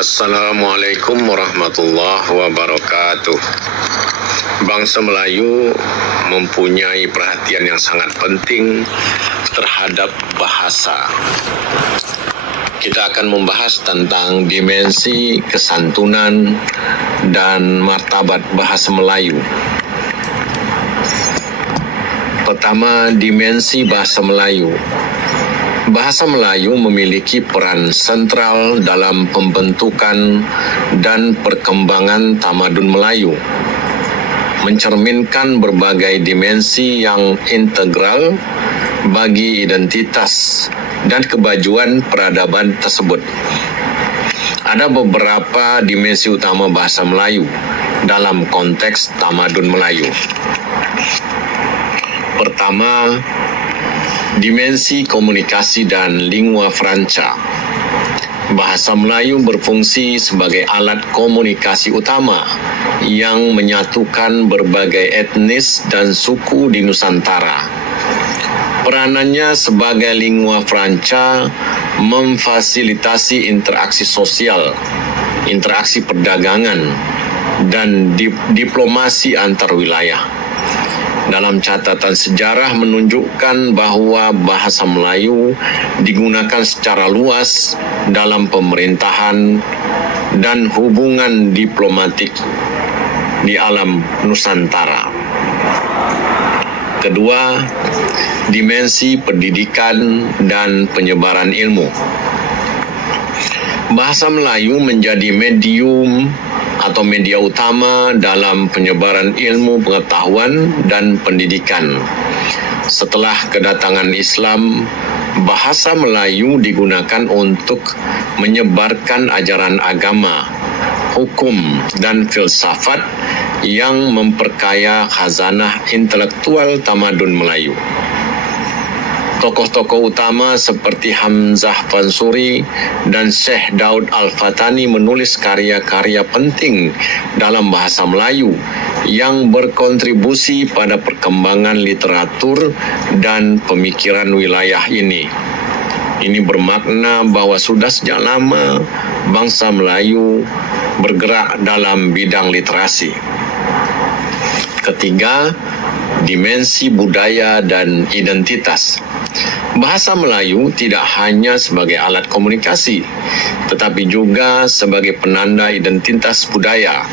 Assalamualaikum warahmatullahi wabarakatuh. Bangsa Melayu mempunyai perhatian yang sangat penting terhadap bahasa. Kita akan membahas tentang dimensi kesantunan dan martabat bahasa Melayu. Pertama, dimensi bahasa Melayu. Bahasa Melayu memiliki peran sentral dalam pembentukan dan perkembangan tamadun Melayu, mencerminkan berbagai dimensi yang integral bagi identitas dan kemajuan peradaban tersebut. Ada beberapa dimensi utama bahasa Melayu dalam konteks tamadun Melayu. Pertama, dimensi komunikasi dan lingua franca. Bahasa Melayu berfungsi sebagai alat komunikasi utama yang menyatukan berbagai etnis dan suku di Nusantara. Peranannya sebagai lingua franca memfasilitasi interaksi sosial, interaksi perdagangan, dan diplomasi antar wilayah. Dalam catatan sejarah menunjukkan bahwa bahasa Melayu digunakan secara luas dalam pemerintahan dan hubungan diplomatik di alam Nusantara. Kedua, dimensi pendidikan dan penyebaran ilmu. Bahasa Melayu menjadi medium atau media utama dalam penyebaran ilmu pengetahuan dan pendidikan. Setelah kedatangan Islam, bahasa Melayu digunakan untuk menyebarkan ajaran agama, hukum, dan filsafat yang memperkaya khazanah intelektual tamadun Melayu. Tokoh-tokoh utama seperti Hamzah Fansuri dan Syekh Daud Al-Fatani menulis karya-karya penting dalam bahasa Melayu yang berkontribusi pada perkembangan literatur dan pemikiran wilayah ini. Ini bermakna bahwa sudah sejak lama bangsa Melayu bergerak dalam bidang literasi. Ketiga, dimensi budaya dan identitas. Bahasa Melayu tidak hanya sebagai alat komunikasi, tetapi juga sebagai penanda identitas budaya.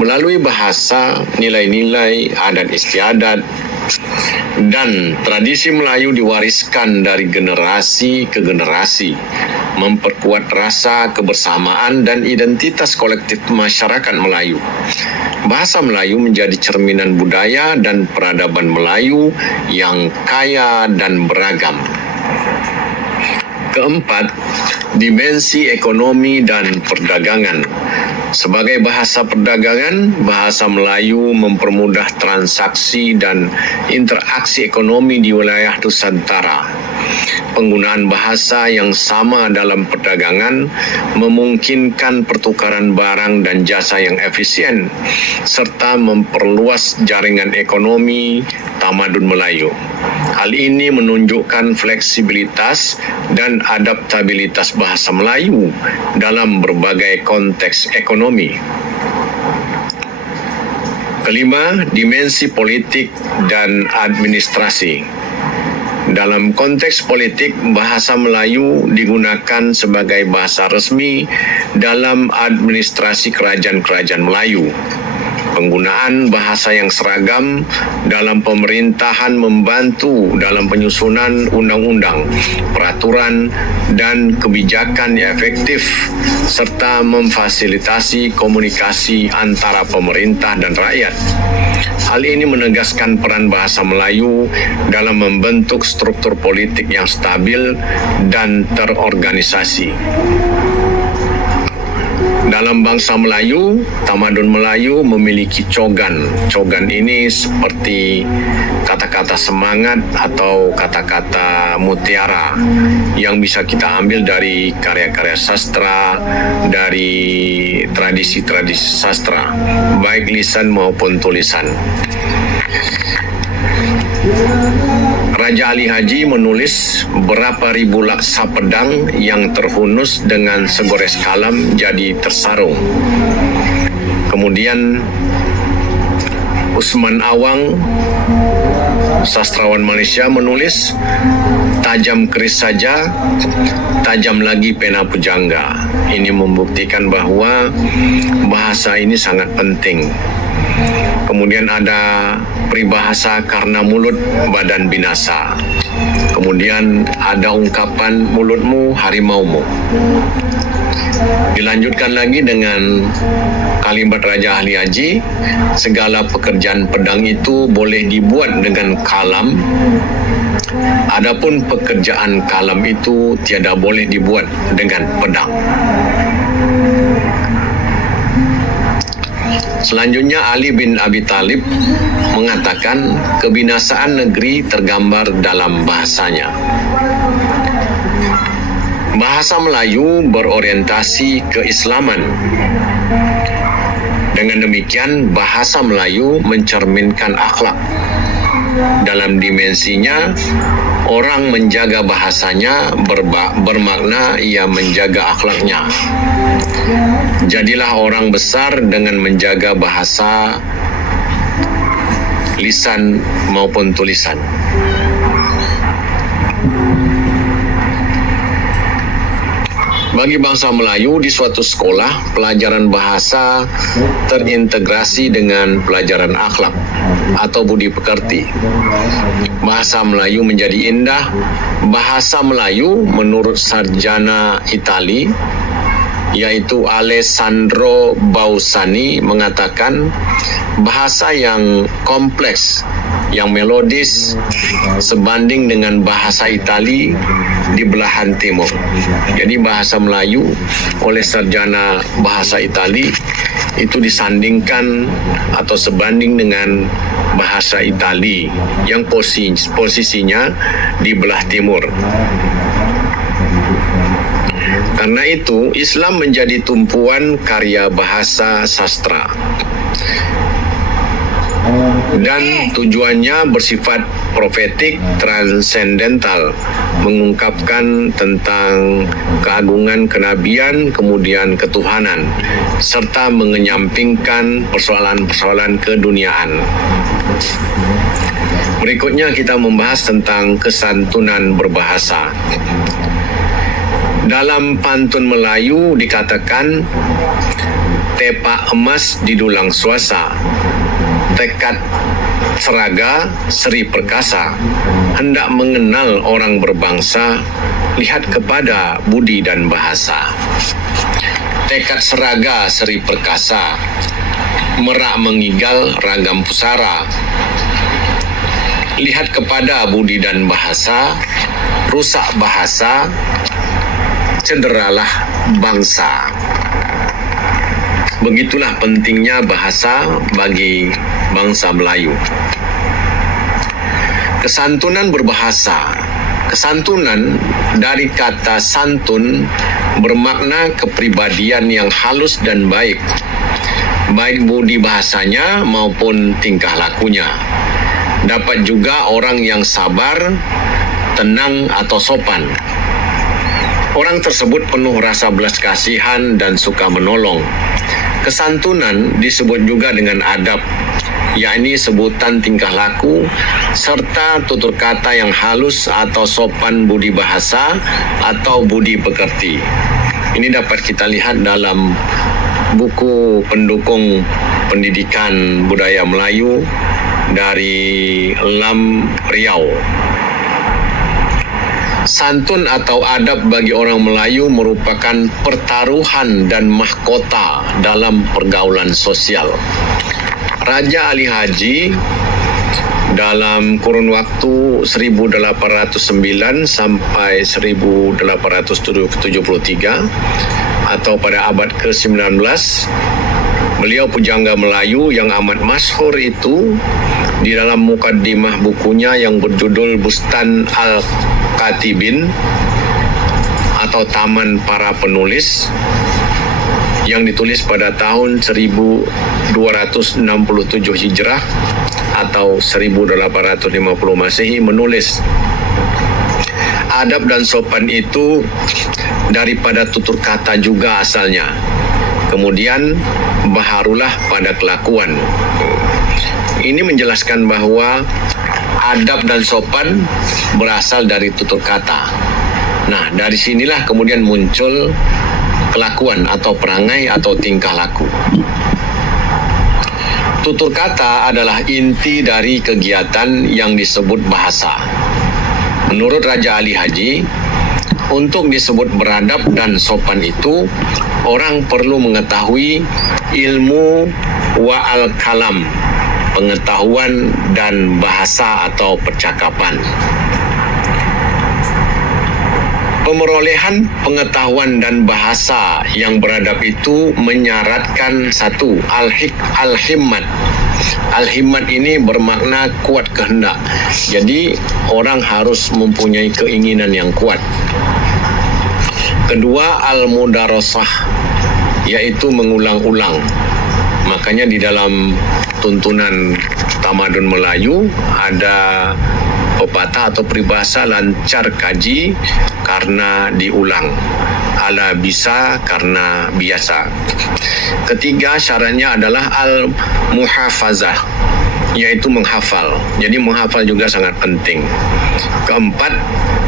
Melalui bahasa, nilai-nilai, adat istiadat, dan tradisi Melayu diwariskan dari generasi ke generasi, memperkuat rasa kebersamaan dan identitas kolektif masyarakat Melayu. Bahasa Melayu menjadi cerminan budaya dan peradaban Melayu yang kaya dan beragam. Keempat, dimensi ekonomi dan perdagangan. Sebagai bahasa perdagangan, bahasa Melayu mempermudah transaksi dan interaksi ekonomi di wilayah Nusantara. Penggunaan bahasa yang sama dalam perdagangan memungkinkan pertukaran barang dan jasa yang efisien, serta memperluas jaringan ekonomi tamadun Melayu. Hal ini menunjukkan fleksibilitas dan adaptabilitas bahasa Melayu dalam berbagai konteks ekonomi. Kelima, dimensi politik dan administrasi. Dalam konteks politik, bahasa Melayu digunakan sebagai bahasa resmi dalam administrasi kerajaan-kerajaan Melayu. Penggunaan bahasa yang seragam dalam pemerintahan membantu dalam penyusunan undang-undang, peraturan, dan kebijakan yang efektif, serta memfasilitasi komunikasi antara pemerintah dan rakyat. Hal ini menegaskan peran bahasa Melayu dalam membentuk struktur politik yang stabil dan terorganisasi. Dalam bangsa Melayu, tamadun Melayu memiliki cogan. Cogan ini seperti kata-kata semangat atau kata-kata mutiara yang bisa kita ambil dari karya-karya sastra, dari tradisi-tradisi sastra, baik lisan maupun tulisan. Raja Ali Haji menulis berapa ribu laksa pedang yang terhunus dengan segores kalam jadi tersarung. Kemudian Usman Awang, sastrawan Malaysia, menulis, tajam keris saja, tajam lagi pena pujangga. Ini membuktikan bahwa bahasa ini sangat penting. Kemudian ada peribahasa karena mulut badan binasa. Kemudian ada ungkapan mulutmu harimaumu. Dilanjutkan lagi dengan kalimat Raja Ali Haji, segala pekerjaan pedang itu boleh dibuat dengan kalam, adapun pekerjaan kalam itu tiada boleh dibuat dengan pedang. Selanjutnya Ali bin Abi Thalib mengatakan kebinasaan negeri tergambar dalam bahasanya. Bahasa Melayu berorientasi keislaman. Dengan demikian, bahasa Melayu mencerminkan akhlak. Dalam dimensinya, orang menjaga bahasanya bermakna ia menjaga akhlaknya. Jadilah orang besar dengan menjaga bahasa lisan maupun tulisan. Bagi bangsa Melayu, di suatu sekolah, pelajaran bahasa terintegrasi dengan pelajaran akhlak atau budi pekerti. Bahasa Melayu menjadi indah. Bahasa Melayu menurut sarjana Itali, yaitu Alessandro Bausani, mengatakan bahasa yang kompleks, yang melodis sebanding dengan bahasa Itali di belahan timur. Jadi bahasa Melayu oleh sarjana bahasa Itali itu disandingkan atau sebanding dengan bahasa Itali yang posisinya di belah timur. Karena itu, Islam menjadi tumpuan karya bahasa sastra. Dan tujuannya bersifat profetik, transendental, mengungkapkan tentang keagungan kenabian, kemudian ketuhanan, serta mengenyampingkan persoalan-persoalan keduniaan. Berikutnya kita membahas tentang kesantunan berbahasa. Dalam pantun Melayu dikatakan, tepak emas di dulang suasa, tekad seraga seri perkasa, hendak mengenal orang berbangsa, lihat kepada budi dan bahasa. Tekad seraga seri perkasa, merak mengigal ragam pusara, lihat kepada budi dan bahasa, rusak bahasa, cederalah bangsa. Begitulah pentingnya bahasa bagi bangsa Melayu. Kesantunan berbahasa. Kesantunan dari kata santun bermakna kepribadian yang halus dan baik, baik budi bahasanya maupun tingkah lakunya. Dapat juga orang yang sabar, tenang atau sopan. Orang tersebut penuh rasa belas kasihan dan suka menolong. Kesantunan disebut juga dengan adab, yakni sebutan tingkah laku serta tutur kata yang halus atau sopan budi bahasa atau budi pekerti. Ini dapat kita lihat dalam buku pendukung pendidikan budaya Melayu dari Lam Riau. Santun atau adab bagi orang Melayu merupakan pertaruhan dan mahkota dalam pergaulan sosial. Raja Ali Haji dalam kurun waktu 1809 sampai 1873 atau pada abad ke-19, beliau pujangga Melayu yang amat masyhur itu di dalam mukaddimah bukunya yang berjudul Bustan Al-Katibin atau Taman Para Penulis, yang ditulis pada tahun 1267 Hijrah atau 1850 Masehi menulis, adab dan sopan itu daripada tutur kata juga asalnya. Kemudian baharulah pada kelakuan. Ini menjelaskan bahwa adab dan sopan berasal dari tutur kata. Nah, dari sinilah kemudian muncul kelakuan atau perangai atau tingkah laku. Tutur kata adalah inti dari kegiatan yang disebut bahasa. Menurut Raja Ali Haji, untuk disebut beradab dan sopan itu, orang perlu mengetahui ilmu wa'al kalam, pengetahuan dan bahasa atau percakapan. Pemerolehan pengetahuan dan bahasa yang beradab itu menyaratkan satu, al-himmat. Al-himmat ini bermakna kuat kehendak. Jadi orang harus mempunyai keinginan yang kuat. Kedua, al-mudarasah, yaitu mengulang-ulang. Makanya di dalam tuntunan tamadun Melayu ada pepatah atau peribahasa, lancar kaji karena diulang, ala bisa karena biasa. Ketiga, syaratnya adalah al-muhafazah, yaitu menghafal. Jadi menghafal juga sangat penting. Keempat,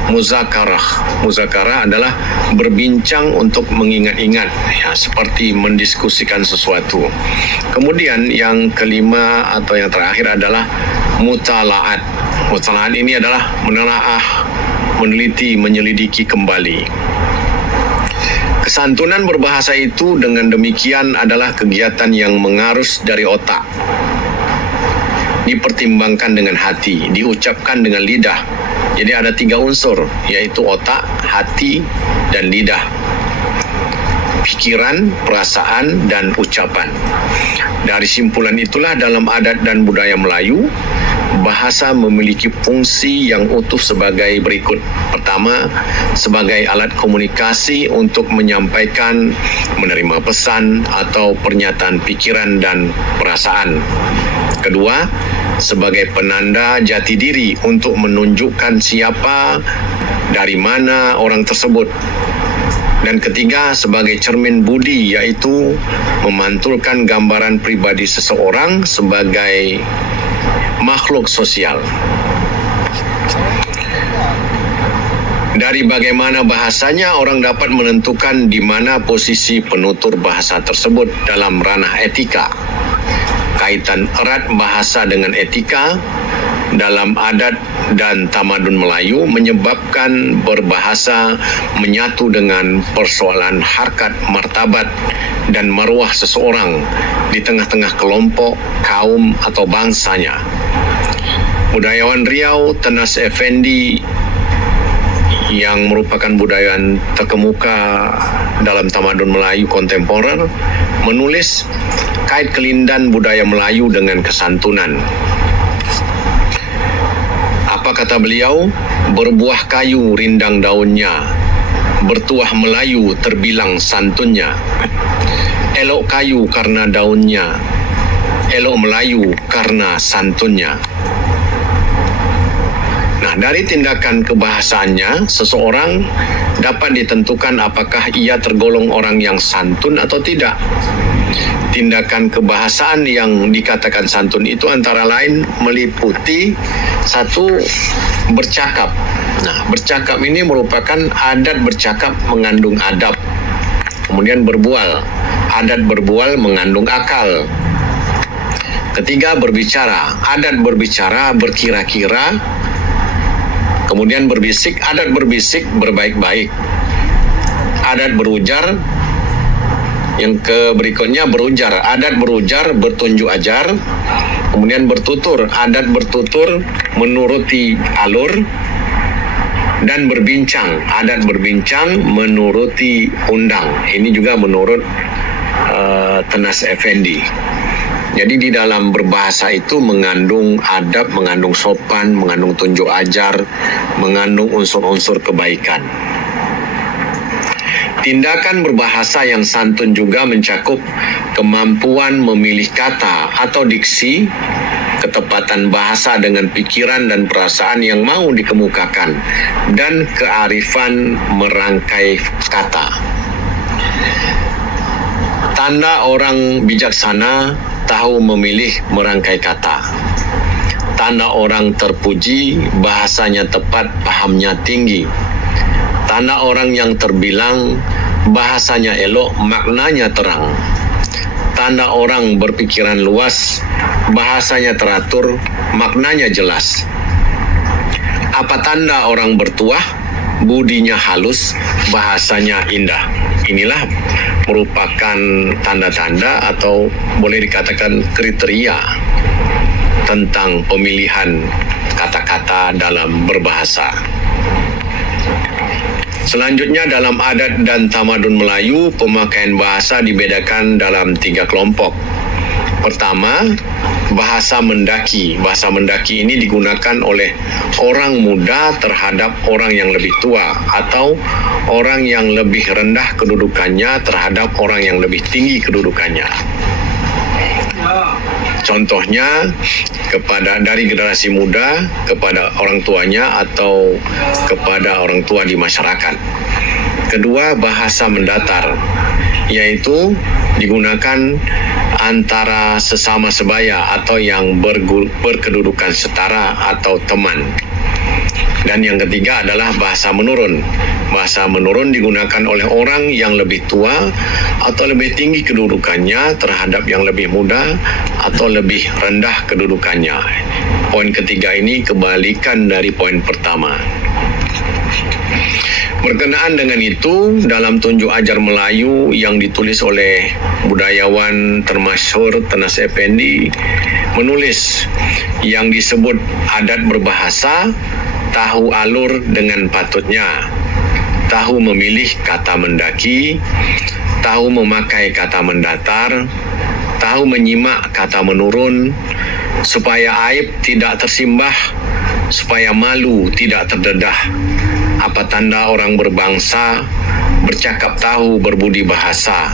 muzakarah. Muzakarah adalah berbincang untuk mengingat-ingat, ya, seperti mendiskusikan sesuatu. Kemudian yang kelima atau yang terakhir adalah mutalaat. Mutalaat ini adalah menelaah, meneliti, menyelidiki kembali. Kesantunan berbahasa itu dengan demikian adalah kegiatan yang mengarus dari otak, dipertimbangkan dengan hati, diucapkan dengan lidah. Jadi ada 3 unsur, yaitu otak, hati, dan lidah. Pikiran, perasaan, dan ucapan. Dari simpulan itulah dalam adat dan budaya Melayu, bahasa memiliki fungsi yang utuh sebagai berikut. Pertama, sebagai alat komunikasi untuk menyampaikan, menerima pesan atau pernyataan pikiran dan perasaan. Kedua, sebagai penanda jati diri untuk menunjukkan siapa, dari mana orang tersebut. Dan ketiga, sebagai cermin budi, yaitu memantulkan gambaran pribadi seseorang sebagai makhluk sosial. Dari bagaimana bahasanya, orang dapat menentukan di mana posisi penutur bahasa tersebut dalam ranah etika. Kaitan erat bahasa dengan etika dalam adat dan tamadun Melayu menyebabkan berbahasa menyatu dengan persoalan harkat, martabat, dan maruah seseorang di tengah-tengah kelompok, kaum, atau bangsanya. Budayawan Riau, Tenas Effendi, yang merupakan budayawan terkemuka dalam tamadun Melayu kontemporer, menulis kait kelindan budaya Melayu dengan kesantunan. Apa kata beliau? Berbuah kayu rindang daunnya, bertuah Melayu terbilang santunnya. Elok kayu karena daunnya, elok Melayu karena santunnya. Nah, dari tindakan kebahasaannya, seseorang dapat ditentukan apakah ia tergolong orang yang santun atau tidak. Tindakan kebahasaan yang dikatakan santun itu antara lain meliputi satu, bercakap. Nah, bercakap ini merupakan adat bercakap mengandung adab. Kemudian berbual. Adat berbual mengandung akal. Ketiga, berbicara. Adat berbicara berkira-kira. Kemudian berbisik. Adat berbisik berbaik-baik. Adat berujar. Yang berikutnya berujar. Adat berujar bertunjuk ajar. Kemudian bertutur. Adat bertutur menuruti alur. Dan berbincang. Adat berbincang menuruti undang. Ini juga menurut Tenas Effendi. Jadi di dalam berbahasa itu mengandung adab, mengandung sopan, mengandung tunjuk ajar, mengandung unsur-unsur kebaikan. Tindakan berbahasa yang santun juga mencakup kemampuan memilih kata atau diksi, ketepatan bahasa dengan pikiran dan perasaan yang mau dikemukakan, dan kearifan merangkai kata. Tanda orang bijaksana tahu memilih merangkai kata. Tanda orang terpuji, bahasanya tepat, pahamnya tinggi. Tanda orang yang terbilang, bahasanya elok, maknanya terang. Tanda orang berpikiran luas, bahasanya teratur, maknanya jelas. Apa tanda orang bertuah? Budinya halus, bahasanya indah. Inilah merupakan tanda-tanda atau boleh dikatakan kriteria tentang pemilihan kata-kata dalam berbahasa. Selanjutnya, dalam adat dan tamadun Melayu, pemakaian bahasa dibedakan dalam 3 kelompok. Pertama, bahasa mendaki. Bahasa mendaki ini digunakan oleh orang muda terhadap orang yang lebih tua atau orang yang lebih rendah kedudukannya terhadap orang yang lebih tinggi kedudukannya. Contohnya dari generasi muda kepada orang tuanya atau kepada orang tua di masyarakat. Kedua, bahasa mendatar, yaitu digunakan antara sesama sebaya atau yang berkedudukan setara atau teman. Dan yang ketiga adalah bahasa menurun. Bahasa menurun digunakan oleh orang yang lebih tua atau lebih tinggi kedudukannya terhadap yang lebih muda atau lebih rendah kedudukannya. Poin ketiga ini kebalikan dari poin pertama. Berkenaan dengan itu, dalam tunjuk ajar Melayu yang ditulis oleh budayawan termasyhur Tenas Effendi menulis yang disebut adat berbahasa, tahu alur dengan patutnya, tahu memilih kata mendaki, tahu memakai kata mendatar, tahu menyimak kata menurun, supaya aib tidak tersimbah, supaya malu tidak terdedah. Apa tanda orang berbangsa, bercakap tahu berbudi bahasa,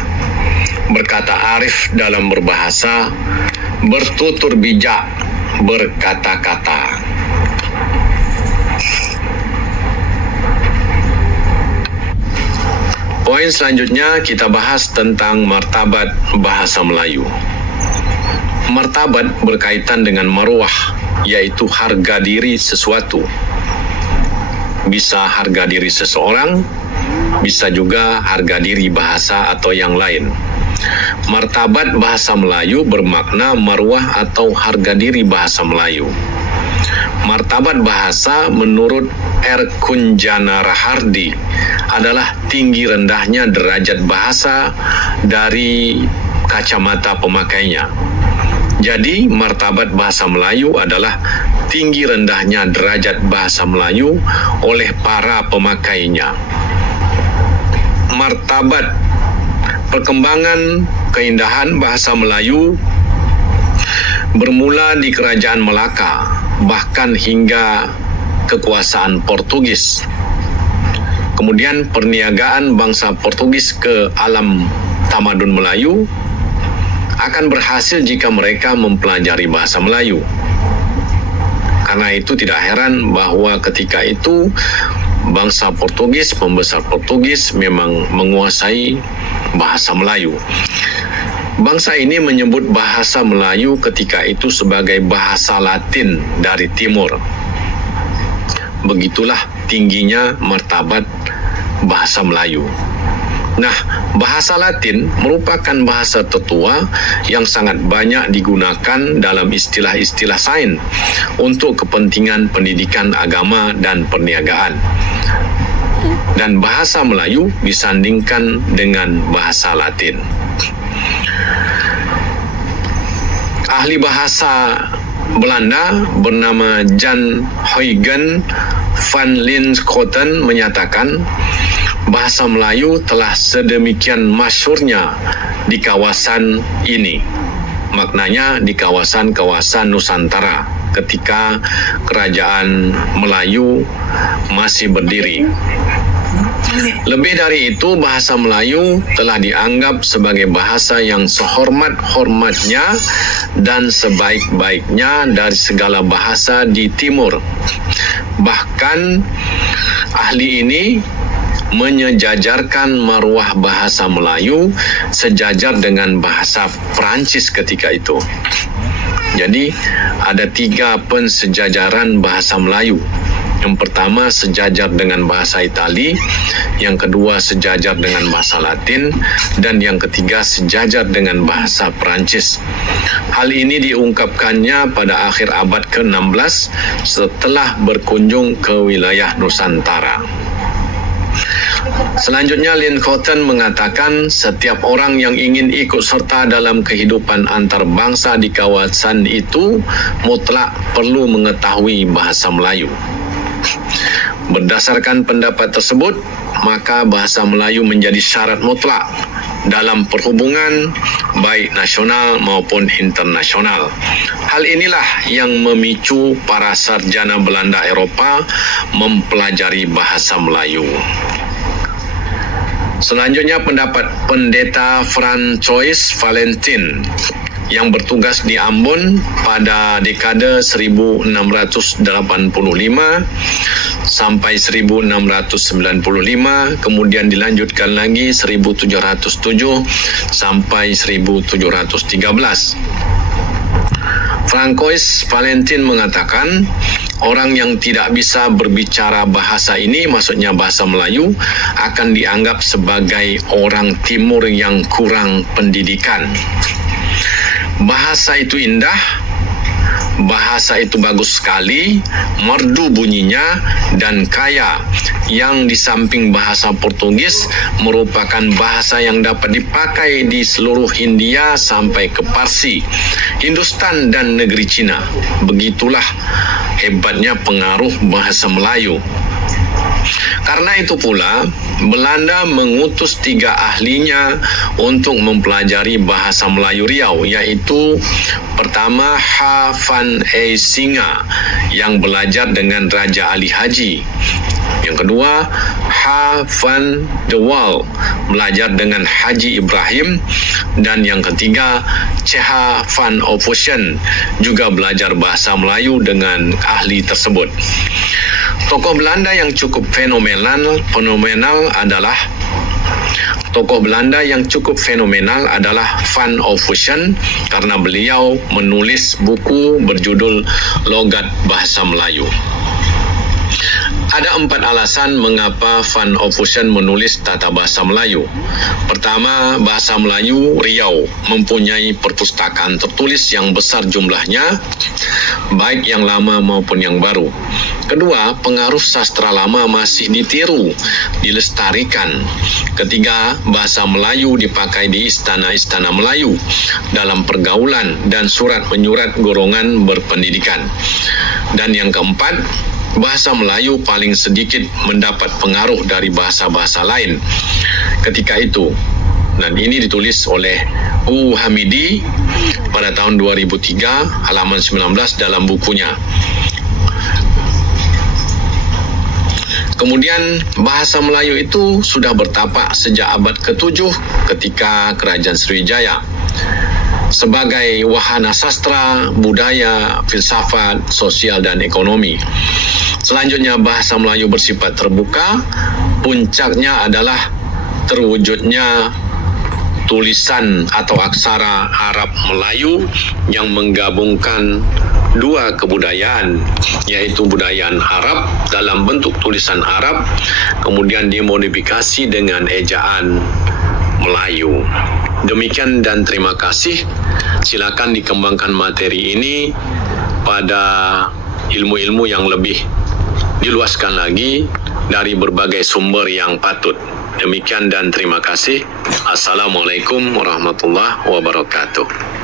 berkata arif dalam berbahasa, bertutur bijak berkata-kata. Poin selanjutnya kita bahas tentang martabat bahasa Melayu. Martabat berkaitan dengan maruah, yaitu harga diri sesuatu. Bisa harga diri seseorang, bisa juga harga diri bahasa atau yang lain. Martabat bahasa Melayu bermakna maruah atau harga diri bahasa Melayu. Martabat bahasa menurut R. Kunjana Rahardi adalah tinggi rendahnya derajat bahasa dari kacamata pemakainya. Jadi, martabat bahasa Melayu adalah tinggi rendahnya derajat bahasa Melayu oleh para pemakainya. Martabat perkembangan keindahan bahasa Melayu bermula di Kerajaan Melaka, bahkan hingga kekuasaan Portugis. Kemudian perniagaan bangsa Portugis ke alam tamadun Melayu akan berhasil jika mereka mempelajari bahasa Melayu. Karena itu tidak heran bahwa ketika itu bangsa Portugis, pembesar Portugis memang menguasai bahasa Melayu. Bangsa ini menyebut bahasa Melayu ketika itu sebagai bahasa Latin dari timur. Begitulah tingginya martabat bahasa Melayu. Nah, bahasa Latin merupakan bahasa tertua yang sangat banyak digunakan dalam istilah-istilah sains untuk kepentingan pendidikan agama dan perniagaan. Dan bahasa Melayu disandingkan dengan bahasa Latin. Ahli bahasa Belanda bernama Jan Huygens van Linschoten menyatakan bahasa Melayu telah sedemikian masyhurnya di kawasan ini. Maknanya di kawasan-kawasan Nusantara ketika kerajaan Melayu masih berdiri. Lebih dari itu, bahasa Melayu telah dianggap sebagai bahasa yang sehormat-hormatnya dan sebaik-baiknya dari segala bahasa di Timur. Bahkan ahli ini menyejajarkan maruah bahasa Melayu sejajar dengan bahasa Perancis ketika itu. Jadi ada 3 pensejajaran bahasa Melayu. Yang pertama sejajar dengan bahasa Itali, yang kedua sejajar dengan bahasa Latin, dan yang ketiga sejajar dengan bahasa Perancis. Hal ini diungkapkannya pada akhir abad ke-16 setelah berkunjung ke wilayah Nusantara. Selanjutnya, Lynn Cotton mengatakan setiap orang yang ingin ikut serta dalam kehidupan antarbangsa di kawasan itu mutlak perlu mengetahui bahasa Melayu. Berdasarkan pendapat tersebut, maka bahasa Melayu menjadi syarat mutlak dalam perhubungan baik nasional maupun internasional. Hal inilah yang memicu para sarjana Belanda Eropah mempelajari bahasa Melayu. Selanjutnya, pendapat Pendeta François Valentin yang bertugas di Ambon pada dekade 1685 sampai 1695, kemudian dilanjutkan lagi 1707 sampai 1713. François Valentin mengatakan orang yang tidak bisa berbicara bahasa ini, maksudnya bahasa Melayu, akan dianggap sebagai orang Timur yang kurang pendidikan. Bahasa itu indah, bahasa itu bagus sekali, merdu bunyinya, dan kaya, yang di samping bahasa Portugis merupakan bahasa yang dapat dipakai di seluruh Hindia sampai ke Parsi, Hindustan, dan negeri Cina. Begitulah hebatnya pengaruh bahasa Melayu. Karena itu pula, Belanda mengutus 3 ahlinya untuk mempelajari bahasa Melayu Riau, yaitu pertama H. van Eysinga yang belajar dengan Raja Ali Haji. Yang kedua, H. van de Waal belajar dengan Haji Ibrahim, dan yang ketiga, C.H. van Ophusen juga belajar bahasa Melayu dengan ahli tersebut. Tokoh Belanda yang cukup fenomenal adalah Van Ophusen karena beliau menulis buku berjudul Logat Bahasa Melayu. Ada 4 alasan mengapa Van Ophusen menulis tata bahasa Melayu. Pertama, bahasa Melayu Riau mempunyai perpustakaan tertulis yang besar jumlahnya, baik yang lama maupun yang baru. Kedua, pengaruh sastra lama masih ditiru, dilestarikan. Ketiga, bahasa Melayu dipakai di istana-istana Melayu dalam pergaulan dan surat menyurat golongan berpendidikan. Dan yang keempat, bahasa Melayu paling sedikit mendapat pengaruh dari bahasa-bahasa lain ketika itu. Dan ini ditulis oleh U. Hamidi pada tahun 2003, halaman 19 dalam bukunya. Kemudian bahasa Melayu itu sudah bertapak sejak abad ke-7 ketika Kerajaan Sriwijaya sebagai wahana sastra, budaya, filsafat, sosial, dan ekonomi. Selanjutnya, bahasa Melayu bersifat terbuka. Puncaknya adalah terwujudnya tulisan atau aksara Arab Melayu yang menggabungkan 2 kebudayaan, yaitu budayaan Arab dalam bentuk tulisan Arab, kemudian dimodifikasi dengan ejaan Melayu. Demikian dan terima kasih. Silakan dikembangkan materi ini pada ilmu-ilmu yang lebih diluaskan lagi dari berbagai sumber yang patut. Demikian dan terima kasih. Assalamualaikum warahmatullahi wabarakatuh.